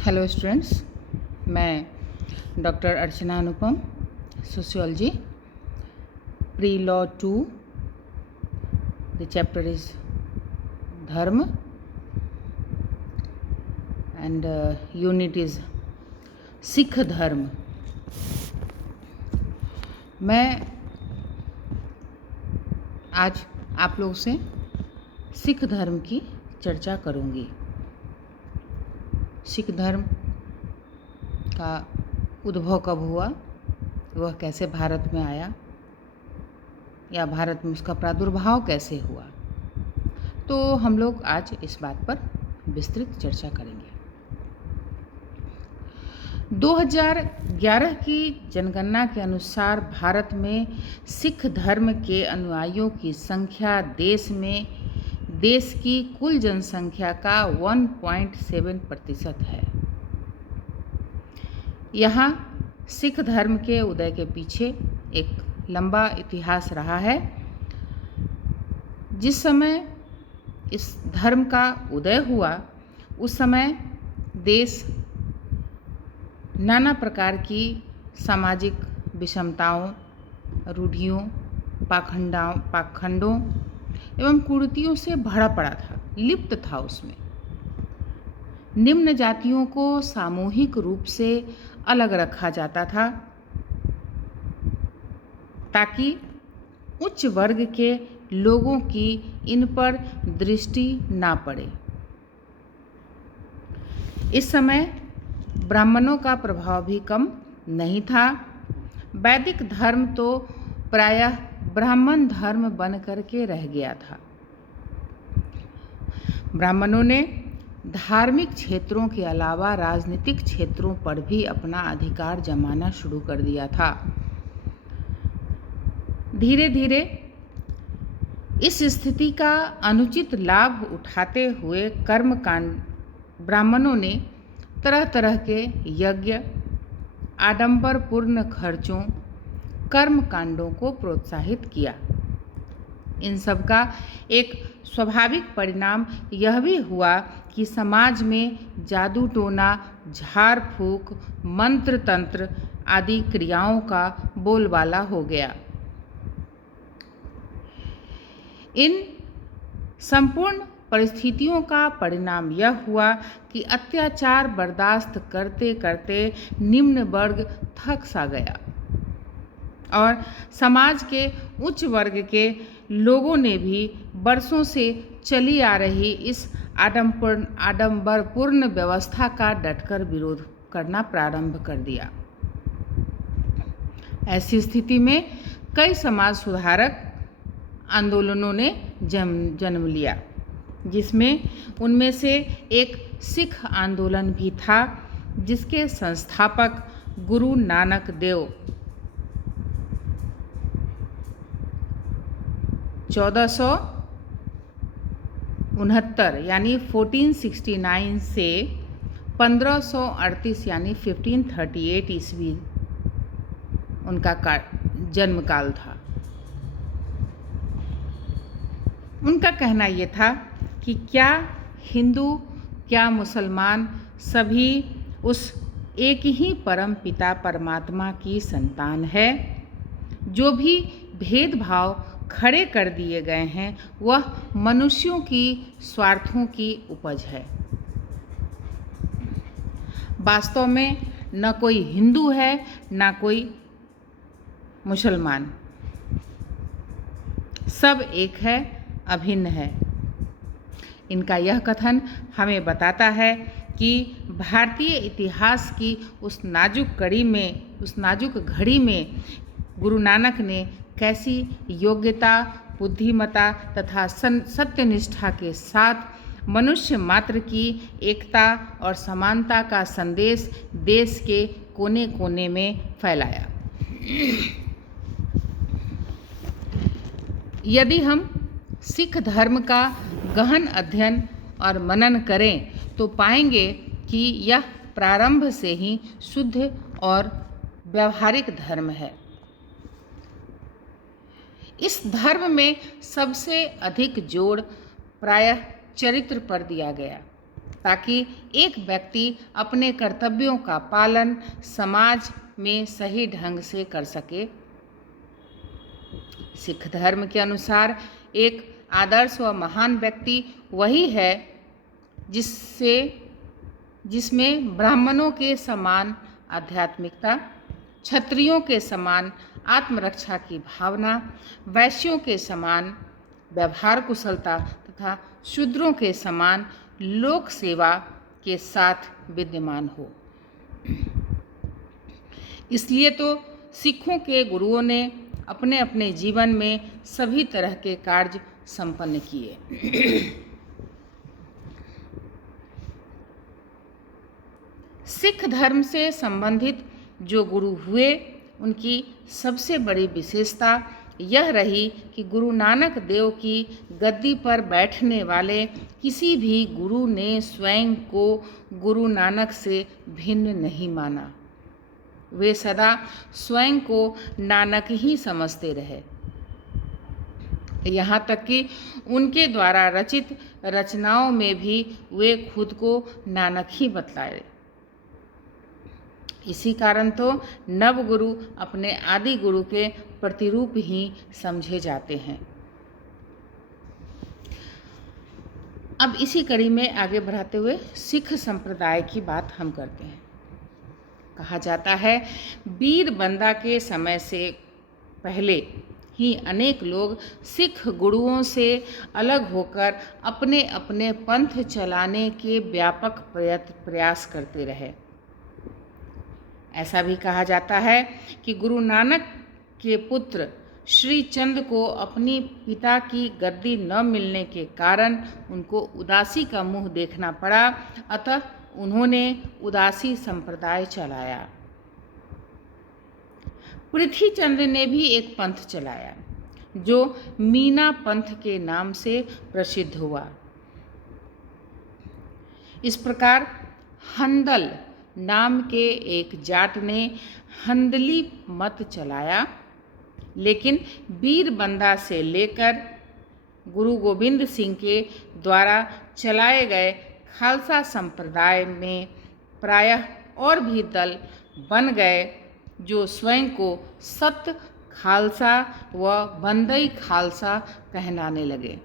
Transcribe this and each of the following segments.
Hello students, मैं doctor Archana Anupam, sociology, pre law 2। The chapter is धर्म and unit is Sikh धर्म। मैं आज आप लोग से सिख धर्म की चर्चा करूंगी। सिख धर्म का उद्भव कब हुआ, वह कैसे भारत में आया या भारत में उसका प्रादुर्भाव कैसे हुआ, तो हम लोग आज इस बात पर विस्तृत चर्चा करेंगे। 2011 की जनगणना के अनुसार भारत में सिख धर्म के अनुयायियों की संख्या देश की कुल जनसंख्या का 1.7% है। यहाँ सिख धर्म के उदय के पीछे एक लंबा इतिहास रहा है। जिस समय इस धर्म का उदय हुआ, उस समय देश नाना प्रकार की सामाजिक विषमताओं, रूढ़ियों, पाखंडों एवं कुरीतियों से भरा पड़ा था, लिप्त था। उसमें निम्न जातियों को सामूहिक रूप से अलग रखा जाता था ताकि उच्च वर्ग के लोगों की इन पर दृष्टि ना पड़े। इस समय ब्राह्मणों का प्रभाव भी कम नहीं था। वैदिक धर्म तो प्रायः ब्राह्मण धर्म बन करके रह गया था। ब्राह्मणों ने धार्मिक क्षेत्रों के अलावा राजनीतिक क्षेत्रों पर भी अपना अधिकार जमाना शुरू कर दिया था। धीरे धीरे इस स्थिति का अनुचित लाभ उठाते हुए कर्मकांड ब्राह्मणों ने तरह तरह के यज्ञ, आडंबरपूर्ण खर्चों, कर्मकांडों को प्रोत्साहित किया। इन सब का एक स्वाभाविक परिणाम यह भी हुआ कि समाज में जादू टोना, झाड़ फूक, मंत्र तंत्र आदि क्रियाओं का बोलबाला हो गया। इन संपूर्ण परिस्थितियों का परिणाम यह हुआ कि अत्याचार बर्दाश्त करते करते निम्न वर्ग थक सा गया और समाज के उच्च वर्ग के लोगों ने भी वर्षों से चली आ रही इस आडंबरपूर्ण व्यवस्था का डटकर विरोध करना प्रारंभ कर दिया। ऐसी स्थिति में कई समाज सुधारक आंदोलनों ने जन्म लिया, जिसमें उनमें से एक सिख आंदोलन भी था, जिसके संस्थापक गुरु नानक देव 1469 यानी 1469 से 1538 यानी 1538 ईस्वी उनका जन्म काल था। उनका कहना ये था कि क्या हिंदू, क्या मुसलमान, सभी उस एक ही परम पिता परमात्मा की संतान है। जो भी भेदभाव खड़े कर दिए गए हैं, वह मनुष्यों की स्वार्थों की उपज है। वास्तव में न कोई हिंदू है, न कोई मुसलमान, सब एक है, अभिन्न है। इनका यह कथन हमें बताता है कि भारतीय इतिहास की उस नाजुक घड़ी में गुरु नानक ने कैसी योग्यता, बुद्धिमता तथा सत्यनिष्ठा के साथ मनुष्य मात्र की एकता और समानता का संदेश देश के कोने कोने में फैलाया। यदि हम सिख धर्म का गहन अध्ययन और मनन करें तो पाएंगे कि यह प्रारंभ से ही शुद्ध और व्यावहारिक धर्म है। इस धर्म में सबसे अधिक जोर प्रायः चरित्र पर दिया गया। ताकि एक व्यक्ति अपने कर्तव्यों का पालन समाज में सही ढंग से कर सके। सिख धर्म के अनुसार एक आदर्श व महान व्यक्ति वही है जिसमें ब्राह्मणों के समान आध्यात्मिकता, क्षत्रियों के समान आत्मरक्षा की भावना, वैश्यों के समान व्यवहार कुशलता तथा शूद्रों के समान लोक सेवा के साथ विद्यमान हो। इसलिए तो सिखों के गुरुओं ने अपने अपने जीवन में सभी तरह के कार्य संपन्न किए। सिख धर्म से संबंधित जो गुरु हुए, उनकी सबसे बड़ी विशेषता यह रही कि गुरु नानक देव की गद्दी पर बैठने वाले किसी भी गुरु ने स्वयं को गुरु नानक से भिन्न नहीं माना। वे सदा स्वयं को नानक ही समझते रहे। यहाँ तक कि उनके द्वारा रचित रचनाओं में भी वे खुद को नानक ही बतलाए। इसी कारण तो नवगुरु अपने आदि गुरु के प्रतिरूप ही समझे जाते हैं। अब इसी कड़ी में आगे बढ़ाते हुए सिख संप्रदाय की बात हम करते हैं। कहा जाता है, वीर बंदा के समय से पहले ही अनेक लोग सिख गुरुओं से अलग होकर अपने अपने पंथ चलाने के व्यापक प्रयास करते रहे। ऐसा भी कहा जाता है कि गुरु नानक के पुत्र श्री चंद को अपनी पिता की गद्दी न मिलने के कारण उनको उदासी का मुंह देखना पड़ा, अतः उन्होंने उदासी संप्रदाय चलाया। पृथ्वीचंद ने भी एक पंथ चलाया जो मीना पंथ के नाम से प्रसिद्ध हुआ। इस प्रकार हंदल नाम के एक जाट ने हंदली मत चलाया, लेकिन वीर बंदा से लेकर गुरु गोविंद सिंह के द्वारा चलाए गए खालसा संप्रदाय में प्रायः और भी दल बन गए जो स्वयं को सत खालसा व बंदई खालसा कहलाने लगे।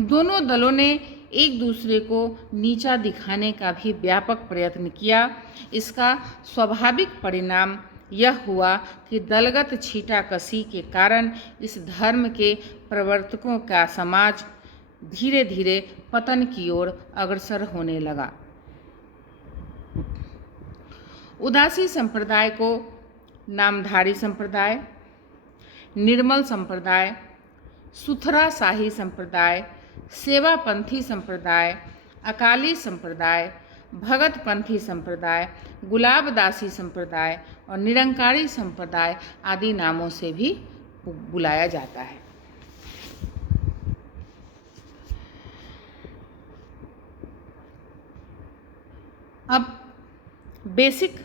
दोनों दलों ने एक दूसरे को नीचा दिखाने का भी व्यापक प्रयत्न किया। इसका स्वाभाविक परिणाम यह हुआ कि दलगत छीटाकशी के कारण इस धर्म के प्रवर्तकों का समाज धीरे धीरे पतन की ओर अग्रसर होने लगा। उदासी संप्रदाय को नामधारी संप्रदाय, निर्मल संप्रदाय, सुथरा शाही संप्रदाय, सेवापंथी संप्रदाय, अकाली संप्रदाय, भगतपंथी संप्रदाय, गुलाबदासी संप्रदाय और निरंकारी संप्रदाय आदि नामों से भी बुलाया जाता है। अब बेसिक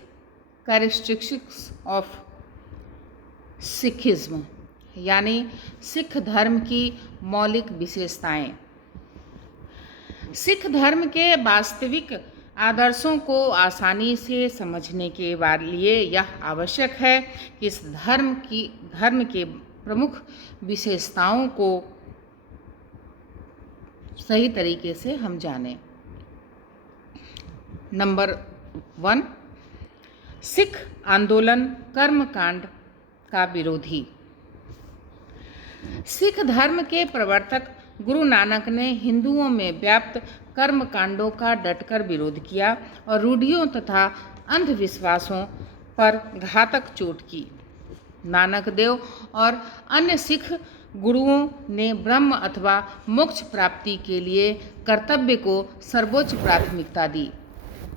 कैरेक्टरिस्टिक्स ऑफ सिखिज्म यानी सिख धर्म की मौलिक विशेषताएं। सिख धर्म के वास्तविक आदर्शों को आसानी से समझने के लिए यह आवश्यक है कि इस धर्म के प्रमुख विशेषताओं को सही तरीके से हम जानें। नंबर 1, सिख आंदोलन कर्मकांड का विरोधी। सिख धर्म के प्रवर्तक गुरु नानक ने हिंदुओं में व्याप्त कर्मकांडों का डटकर विरोध किया और रूढ़ियों तथा अंधविश्वासों पर घातक चोट की। नानक देव और अन्य सिख गुरुओं ने ब्रह्म अथवा मोक्ष प्राप्ति के लिए कर्तव्य को सर्वोच्च प्राथमिकता दी।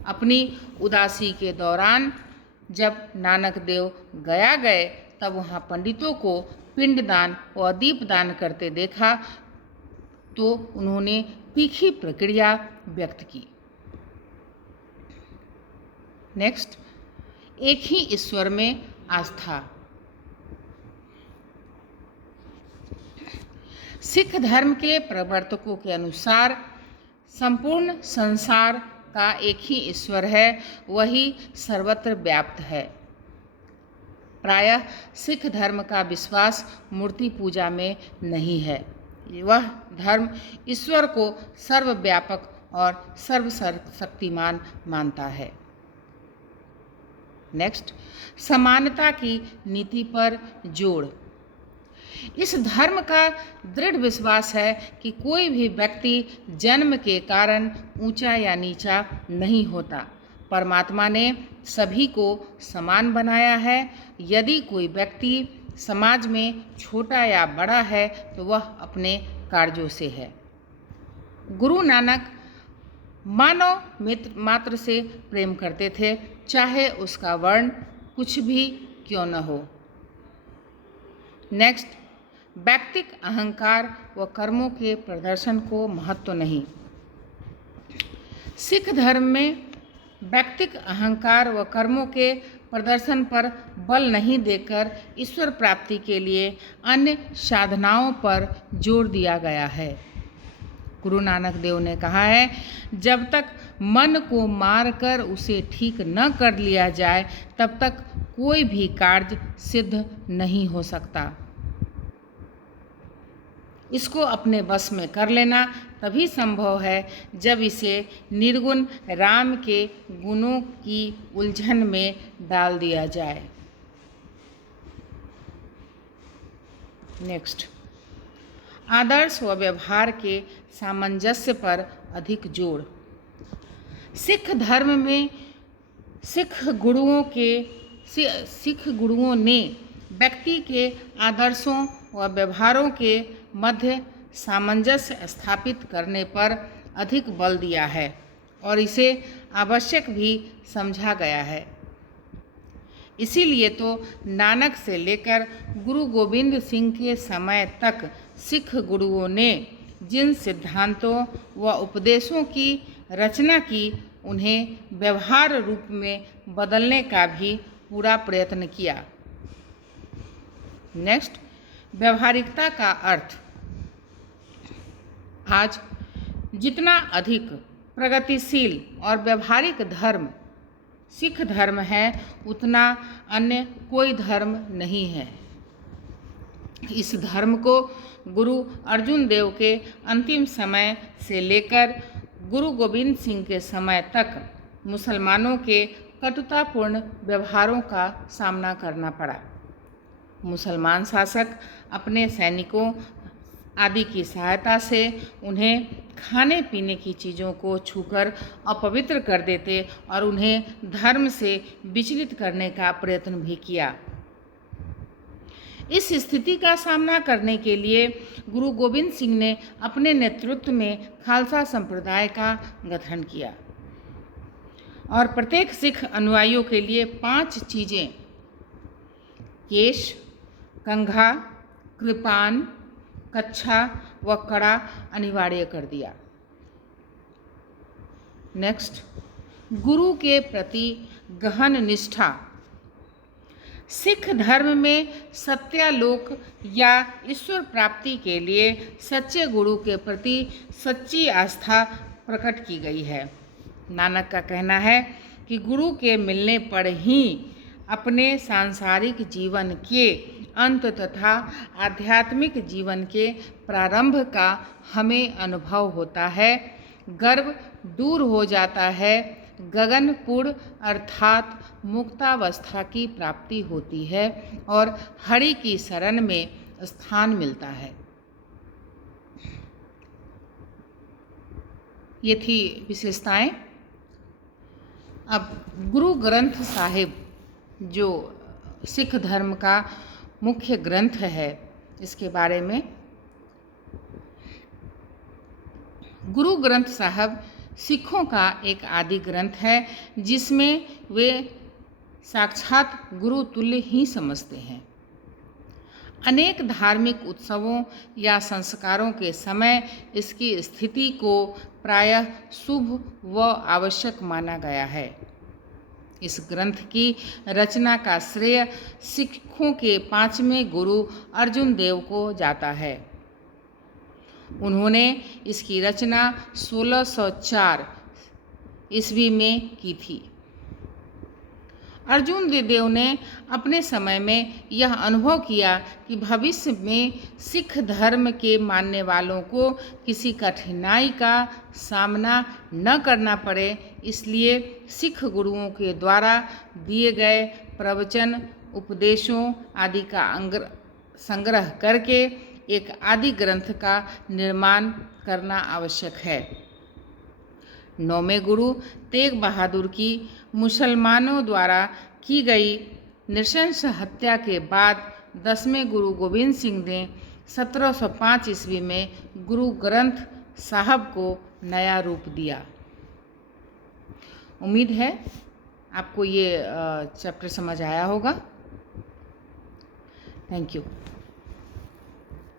अपनी उदासी के दौरान जब नानक देव गया गए तब वहाँ पंडितों को पिंडदान व दीपदान करते देखा तो उन्होंने तीखी प्रक्रिया व्यक्त की। नेक्स्ट, एक ही ईश्वर में आस्था। सिख धर्म के प्रवर्तकों के अनुसार संपूर्ण संसार का एक ही ईश्वर है, वही सर्वत्र व्याप्त है। प्रायः सिख धर्म का विश्वास मूर्ति पूजा में नहीं है। वह धर्म ईश्वर को सर्वव्यापक और सर्वशक्तिमान मानता है। नेक्स्ट, समानता की नीति पर जोर। इस धर्म का दृढ़ विश्वास है कि कोई भी व्यक्ति जन्म के कारण ऊंचा या नीचा नहीं होता। परमात्मा ने सभी को समान बनाया है। यदि कोई व्यक्ति समाज में छोटा या बड़ा है तो वह अपने कार्यों से है। गुरु नानक मानव मात्र से प्रेम करते थे, चाहे उसका वर्ण कुछ भी क्यों न हो। नेक्स्ट, व्यक्तिक अहंकार व कर्मों के प्रदर्शन को महत्व नहीं। सिख धर्म में व्यक्तिक अहंकार व कर्मों के प्रदर्शन पर बल नहीं देकर ईश्वर प्राप्ति के लिए अन्य साधनाओं पर जोर दिया गया है। गुरु नानक देव ने कहा है, जब तक मन को मारकर उसे ठीक न कर लिया जाए तब तक कोई भी कार्य सिद्ध नहीं हो सकता। इसको अपने वश में कर लेना तभी संभव है जब इसे निर्गुण राम के गुणों की उलझन में डाल दिया जाए। नेक्स्ट, आदर्श व व्यवहार के सामंजस्य पर अधिक जोर। सिख धर्म में सिख गुरुओं ने व्यक्ति के आदर्शों व व्यवहारों के मध्य सामंजस्य स्थापित करने पर अधिक बल दिया है और इसे आवश्यक भी समझा गया है। इसीलिए तो नानक से लेकर गुरु गोविंद सिंह के समय तक सिख गुरुओं ने जिन सिद्धांतों व उपदेशों की रचना की, उन्हें व्यवहार रूप में बदलने का भी पूरा प्रयत्न किया। नेक्स्ट, व्यवहारिकता का अर्थ। आज जितना अधिक प्रगतिशील और व्यवहारिक धर्म सिख धर्म है, उतना अन्य कोई धर्म नहीं है। इस धर्म को गुरु अर्जुन देव के अंतिम समय से लेकर गुरु गोविंद सिंह के समय तक मुसलमानों के कटुतापूर्ण व्यवहारों का सामना करना पड़ा। मुसलमान शासक अपने सैनिकों आदि की सहायता से उन्हें खाने पीने की चीज़ों को छूकर अपवित्र कर देते और उन्हें धर्म से विचलित करने का प्रयत्न भी किया। इस स्थिति का सामना करने के लिए गुरु गोविंद सिंह ने अपने नेतृत्व में खालसा संप्रदाय का गठन किया और प्रत्येक सिख अनुयायियों के लिए 5 चीज़ें केश, कंघा, कृपान, कच्छा व कड़ा अनिवार्य कर दिया। नेक्स्ट, गुरु के प्रति गहन निष्ठा। सिख धर्म में सत्यालोक या ईश्वर प्राप्ति के लिए सच्चे गुरु के प्रति सच्ची आस्था प्रकट की गई है। नानक का कहना है कि गुरु के मिलने पर ही अपने सांसारिक जीवन के अंत तथा आध्यात्मिक जीवन के प्रारंभ का हमें अनुभव होता है। गर्व दूर हो जाता है, गगनपुर अर्थात मुक्तावस्था की प्राप्ति होती है और हरि की शरण में स्थान मिलता है। ये थी विशेषताएं। अब गुरु ग्रंथ साहिब जो सिख धर्म का मुख्य ग्रंथ है, इसके बारे में। गुरु ग्रंथ साहब सिखों का एक आदि ग्रंथ है जिसमें वे साक्षात गुरु तुल्य ही समझते हैं। अनेक धार्मिक उत्सवों या संस्कारों के समय इसकी स्थिति को प्रायः शुभ व आवश्यक माना गया है। इस ग्रंथ की रचना का श्रेय सिखों के 5वें गुरु अर्जुन देव को जाता है। उन्होंने इसकी रचना 1604 ईस्वी में की थी। अर्जुन देव ने अपने समय में यह अनुभव किया कि भविष्य में सिख धर्म के मानने वालों को किसी कठिनाई का सामना न करना पड़े, इसलिए सिख गुरुओं के द्वारा दिए गए प्रवचन उपदेशों आदि का संग्रह करके एक आदि ग्रंथ का निर्माण करना आवश्यक है। 9वें गुरु तेग बहादुर की मुसलमानों द्वारा की गई नृशंस हत्या के बाद 10वें गुरु गोविंद सिंह ने 1705 ईस्वी में गुरु ग्रंथ साहब को नया रूप दिया। उम्मीद है आपको ये चैप्टर समझ आया होगा। Thank you.